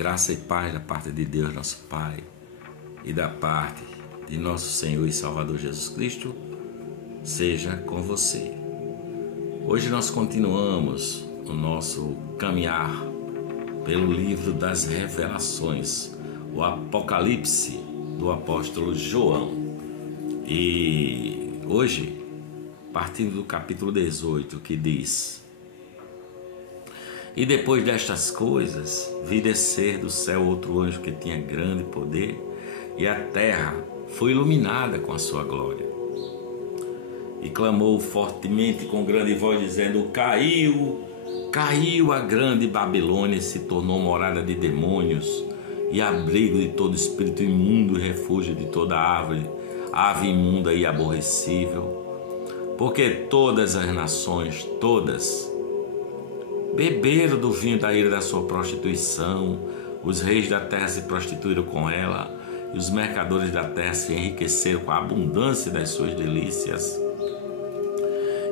Graça e paz da parte de Deus, nosso Pai, e da parte de nosso Senhor e Salvador Jesus Cristo, seja com você. Hoje nós continuamos o nosso caminhar pelo livro das Revelações, o Apocalipse do apóstolo João. E hoje, partindo do capítulo 18, que diz: E depois destas coisas, vi descer do céu outro anjo que tinha grande poder, e a terra foi iluminada com a sua glória. E clamou fortemente com grande voz, dizendo: Caiu a grande Babilônia, e se tornou morada de demônios, e abrigo de todo espírito imundo, e refúgio de toda ave imunda e aborrecível. Porque todas as nações, todas, beberam do vinho da ira da sua prostituição, os reis da terra se prostituíram com ela, e os mercadores da terra se enriqueceram com a abundância das suas delícias.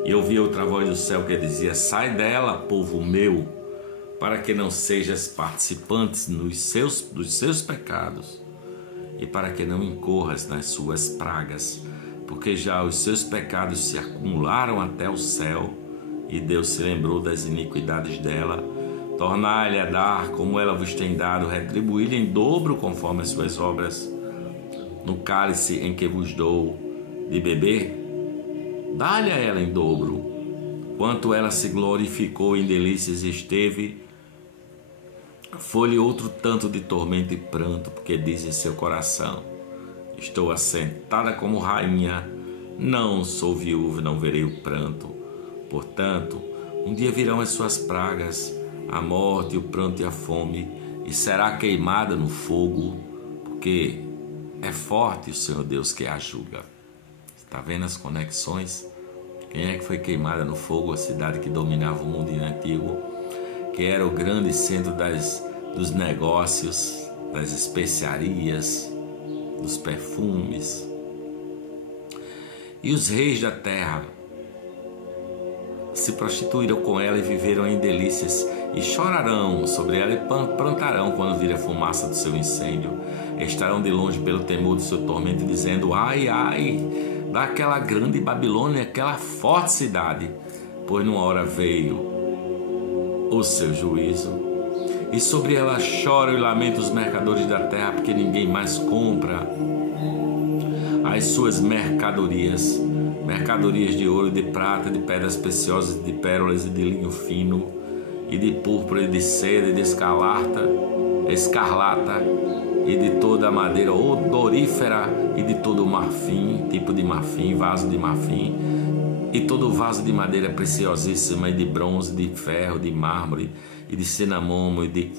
E ouvi outra voz do céu que dizia: Sai dela, povo meu, para que não sejas participantes dos seus pecados, e para que não incorras nas suas pragas, porque já os seus pecados se acumularam até o céu, e Deus se lembrou das iniquidades dela. Tornai-lhe a dar, como ela vos tem dado, retribuí-lhe em dobro conforme as suas obras. No cálice em que vos dou de beber, dá-lhe a ela em dobro. Quanto ela se glorificou em delícias esteve, foi-lhe outro tanto de tormento e pranto, porque diz em seu coração: Estou assentada como rainha, não sou viúva, não verei o pranto. Portanto, um dia virão as suas pragas, a morte, o pranto e a fome, e será queimada no fogo, porque é forte o Senhor Deus que a julga. Está vendo as conexões? Quem é que foi queimada no fogo? A cidade que dominava o mundo antigo, que era o grande centro dos negócios, das especiarias, dos perfumes. E os reis da terra se prostituíram com ela e viveram em delícias, e chorarão sobre ela e prantarão quando vir a fumaça do seu incêndio. Estarão de longe pelo temor do seu tormento, dizendo: Ai, ai, daquela grande Babilônia, aquela forte cidade, pois numa hora veio o seu juízo. E sobre ela choram e lamentam os mercadores da terra, porque ninguém mais compra as suas mercadorias de ouro e de prata, de pedras preciosas, de pérolas e de linho fino, e de púrpura e de seda e de escarlata, e de toda a madeira odorífera, e de todo o marfim, tipo de marfim, vaso de marfim, e todo vaso de madeira preciosíssima, e de bronze, de ferro, de mármore, e de cinamomo, e de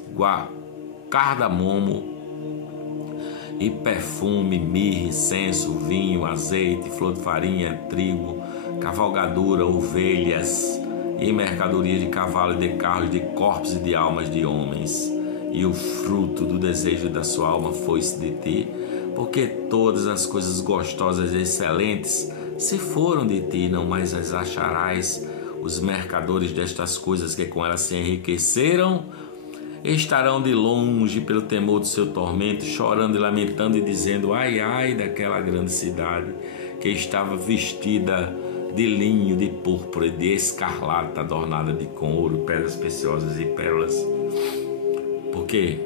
cardamomo, e perfume, mirra, incenso, vinho, azeite, flor de farinha, trigo, cavalgadura, ovelhas, e mercadoria de cavalo e de carros, de corpos e de almas de homens. E o fruto do desejo da sua alma foi-se de ti, porque todas as coisas gostosas e excelentes se foram de ti, não mais as acharás. Os mercadores destas coisas que com elas se enriqueceram estarão de longe pelo temor do seu tormento, chorando e lamentando e dizendo: Ai, ai, daquela grande cidade que estava vestida de linho, de púrpura e de escarlata, adornada de ouro, pedras preciosas e pérolas. Porque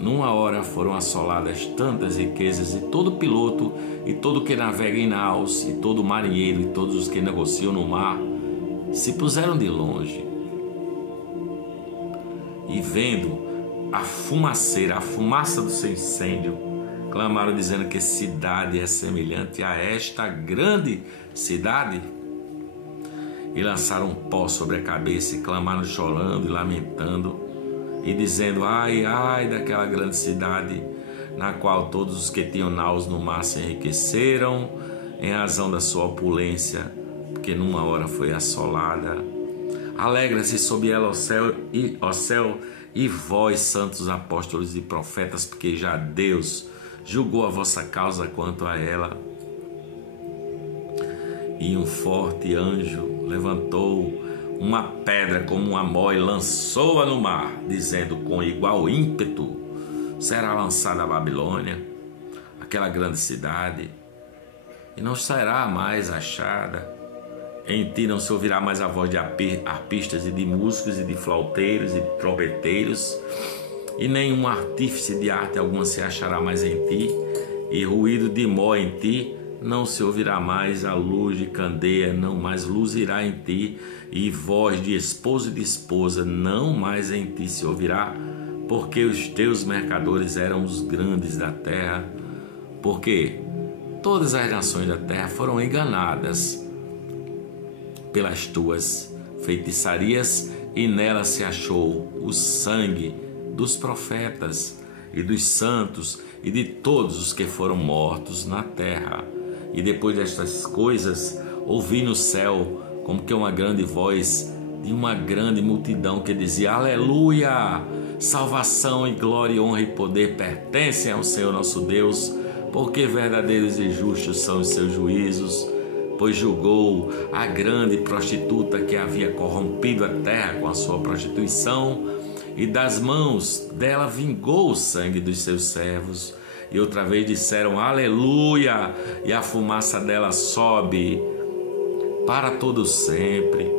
numa hora foram assoladas tantas riquezas, e todo piloto, e todo que navega em naus, e todo marinheiro, e todos os que negociam no mar, se puseram de longe. E vendo a fumaça do seu incêndio, clamaram dizendo: Que cidade é semelhante a esta grande cidade? E lançaram pó sobre a cabeça, e clamaram chorando e lamentando, e dizendo: Ai, ai, daquela grande cidade, na qual todos os que tinham naus no mar se enriqueceram, em razão da sua opulência, porque numa hora foi assolada. Alegra-se sobre ela, ó céu, e vós, santos apóstolos e profetas, porque já Deus julgou a vossa causa quanto a ela. E um forte anjo levantou uma pedra como uma mó e lançou-a no mar, dizendo com igual ímpeto: será lançada à Babilônia, aquela grande cidade, e não será mais achada. Em ti não se ouvirá mais a voz de arpistas e de músicos e de flauteiros e de trombeteiros, e nenhum artífice de arte alguma se achará mais em ti, e ruído de mó em ti não se ouvirá mais, a luz de candeia não mais luzirá em ti, e voz de esposo e de esposa não mais em ti se ouvirá, porque os teus mercadores eram os grandes da terra, porque todas as nações da terra foram enganadas pelas tuas feitiçarias, e nela se achou o sangue dos profetas e dos santos e de todos os que foram mortos na terra. E depois destas coisas, ouvi no céu como que uma grande voz de uma grande multidão que dizia: Aleluia! Salvação e glória, honra e poder pertencem ao Senhor nosso Deus, porque verdadeiros e justos são os seus juízos, pois julgou a grande prostituta que havia corrompido a terra com a sua prostituição, e das mãos dela vingou o sangue dos seus servos. E outra vez disseram: Aleluia! E a fumaça dela sobe para todo sempre.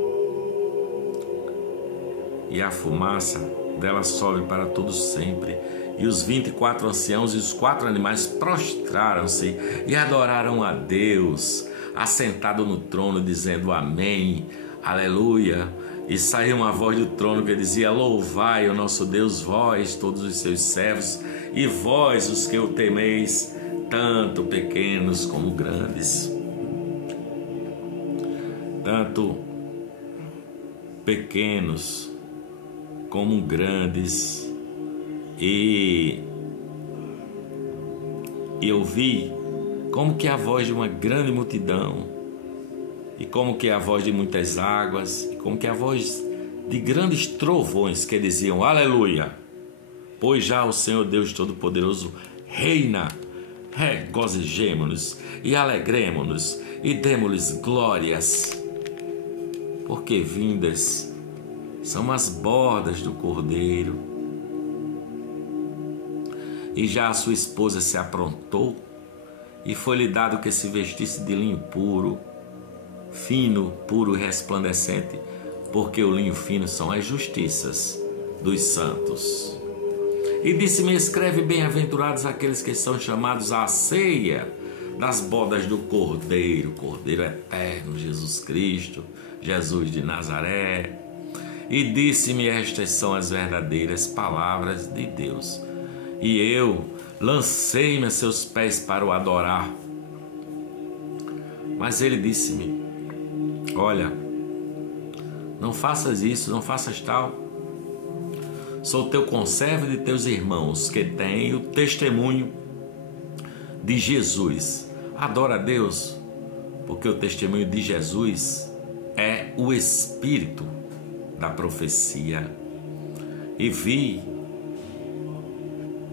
E a fumaça dela sobe para todo sempre. E os 24 anciãos e os 4 animais prostraram-se e adoraram a Deus, assentado no trono, dizendo: Amém, Aleluia. E saiu uma voz do trono que dizia: Louvai o nosso Deus, vós, todos os seus servos, e vós, os que o temeis, tanto pequenos como grandes. Tanto pequenos como grandes. E eu vi como que a voz de uma grande multidão, e como que a voz de muitas águas, e como que a voz de grandes trovões que diziam: Aleluia! Pois já o Senhor Deus Todo-Poderoso reina. Regozijemo-nos e alegremo-nos e demo-lhes glórias, porque vindas são as bodas do Cordeiro, e já a sua esposa se aprontou, e foi-lhe dado que se vestisse de linho puro, fino, puro e resplandecente, porque o linho fino são as justiças dos santos. E disse-me: escreve: bem-aventurados aqueles que são chamados à ceia das bodas do Cordeiro, Cordeiro eterno, Jesus Cristo, Jesus de Nazaré. E disse-me: estas são as verdadeiras palavras de Deus. E eu lancei-me a seus pés para o adorar. Mas ele disse-me: olha, não faças isso, não faças tal. Sou teu conservo e de teus irmãos, que têm o testemunho de Jesus. Adora a Deus, porque o testemunho de Jesus é o espírito da profecia. E vi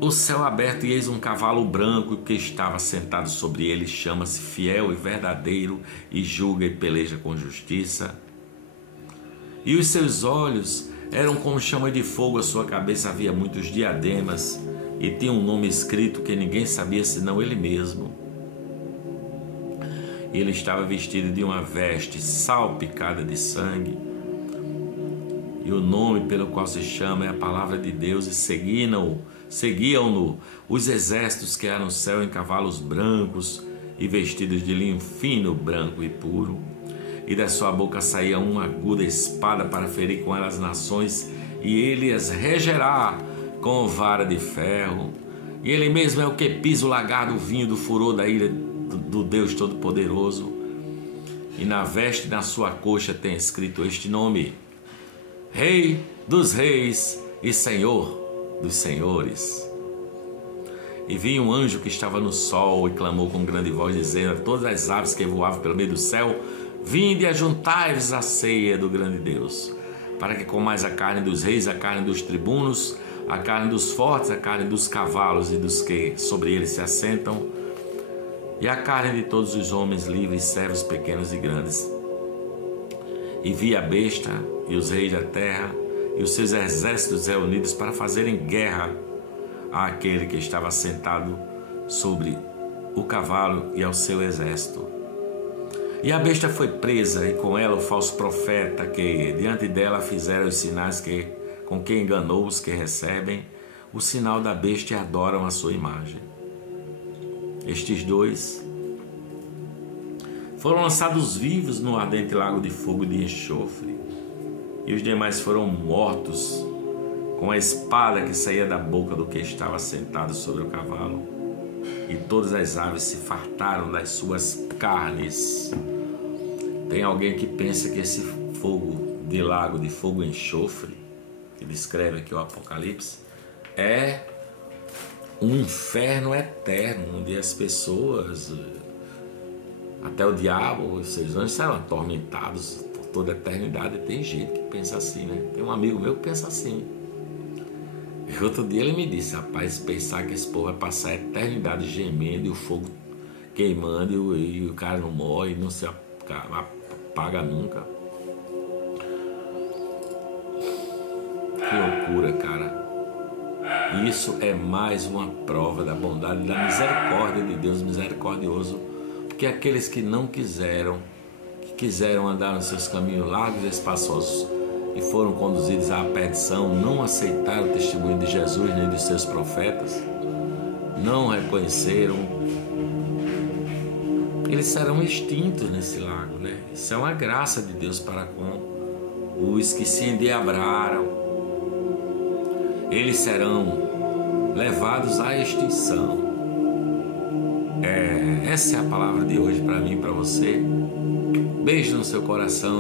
o céu aberto, e eis um cavalo branco que estava sentado sobre ele. Chama-se Fiel e Verdadeiro, e julga e peleja com justiça. E os seus olhos eram como chama de fogo, a sua cabeça havia muitos diademas, e tinha um nome escrito que ninguém sabia senão ele mesmo. Ele estava vestido de uma veste salpicada de sangue, e o nome pelo qual se chama é a Palavra de Deus, e seguiam-no os exércitos que eram no céu em cavalos brancos e vestidos de linho fino, branco e puro. E da sua boca saía uma aguda espada para ferir com ela as nações, e ele as regerá com vara de ferro. E ele mesmo é o que pisa o lagar do vinho do furor da ira do Deus Todo-Poderoso. E na veste, na sua coxa, tem escrito este nome: Rei dos Reis e Senhor dos Senhores. E vi um anjo que estava no sol e clamou com grande voz, dizendo a todas as aves que voavam pelo meio do céu: vinde e ajuntai-vos à ceia do grande Deus, para que comais a carne dos reis, a carne dos tribunos, a carne dos fortes, a carne dos cavalos e dos que sobre eles se assentam, e a carne de todos os homens livres, servos pequenos e grandes. E vi a besta e os reis da terra e os seus exércitos reunidos para fazerem guerra àquele que estava sentado sobre o cavalo e ao seu exército. E a besta foi presa, e com ela o falso profeta, que diante dela fizeram os sinais com que enganou os que recebem o sinal da besta e adoram a sua imagem. Estes dois foram lançados vivos no ardente lago de fogo e de enxofre, e os demais foram mortos com a espada que saía da boca do que estava sentado sobre o cavalo, e todas as aves se fartaram das suas carnes. Tem alguém que pensa que esse fogo de lago de fogo e enxofre, que descreve aqui o Apocalipse, é um inferno eterno, onde as pessoas, até o diabo, os seus anjos, serão atormentados por toda a eternidade. Tem gente que pensa assim, né? Tem um amigo meu que pensa assim. E outro dia ele me disse: rapaz, pensar que esse povo vai passar a eternidade gemendo e o fogo queimando e o cara não morre, não se apaga nunca. Que loucura, cara. Isso é mais uma prova da bondade e da misericórdia de Deus misericordioso, porque aqueles que não quiseram, que quiseram andar nos seus caminhos largos e espaçosos e foram conduzidos à perdição, não aceitaram o testemunho de Jesus nem de seus profetas, não reconheceram, eles serão extintos nesse lago, né? Isso é uma graça de Deus para com os que se endiabraram. Eles serão levados à extinção. Essa é a palavra de hoje para mim e para você. Beijo no seu coração.